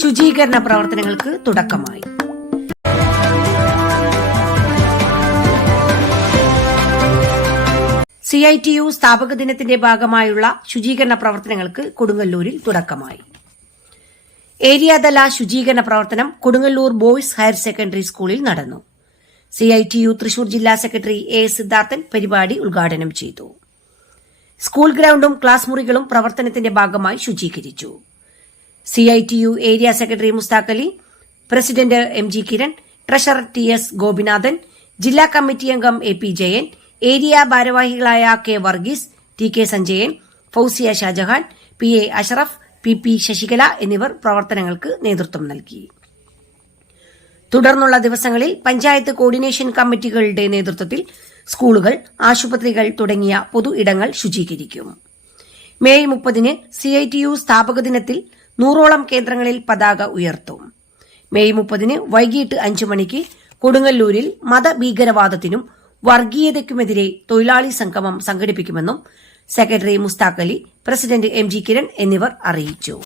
ശുചീകരണ പ്രവർത്തനങ്ങൾക്ക് തുടക്കമായി. സി ഐ ടി യു സ്ഥാപക ദിനത്തിന്റെ ഭാഗമായുള്ള ശുചീകരണ പ്രവർത്തനങ്ങൾക്ക് കൊടുങ്ങല്ലൂരിൽ തുടക്കമായി. ഏരിയാതല ശുചീകരണ പ്രവർത്തനം കൊടുങ്ങല്ലൂർ ബോയ്സ് ഹയർ സെക്കൻഡറി സ്കൂളിൽ നടന്നു. C I T U Thrissur ജില്ലാ സെക്രട്ടറി എ സിദ്ധാർത്ഥൻ പരിപാടി ഉദ്ഘാടനം ചെയ്തു. സ്കൂൾ ഗ്രൌണ്ടും ക്ലാസ് മുറികളും പ്രവർത്തനത്തിന്റെ ഭാഗമായി ശുചീകരിച്ചു. C I T U area secretary Mushtaq Ali president M G Kiran treasurer T S Gopinathan ജില്ലാ കമ്മിറ്റി അംഗം എ പി ജയൻ ഏരിയ ഭാരവാഹികളായ K Varghese T K Sanjayan Fousiya Shajahan P A Ashraf P P Sasikala എന്നിവർ പ്രവർത്തനങ്ങൾക്ക് നേതൃത്വം നൽകി. തുടർന്നുള്ള ദിവസങ്ങളിൽ panchayat coordination കമ്മിറ്റികളുടെ നേതൃത്വത്തിൽ സ്കൂളുകൾ ആശുപത്രികൾ തുടങ്ങിയ പൊതു ഇടങ്ങൾ ശുചീകരിക്കും. മേയ് മുപ്പതിന് സി ഐ ടി യു സ്ഥാപക ദിനത്തിൽ നൂറോളം കേന്ദ്രങ്ങളിൽ പതാക ഉയർത്തും. മെയ് മുപ്പതിന് വൈകിട്ട് അഞ്ചു മണിക്ക് കൊടുങ്ങല്ലൂരിൽ മതഭീകരവാദത്തിനും വർഗീയതയ്ക്കുമെതിരെ തൊഴിലാളി സംഗമം സംഘടിപ്പിക്കുമെന്നും secretary Mushtaq Ali president M G Kiran എന്നിവർ അറിയിച്ചു.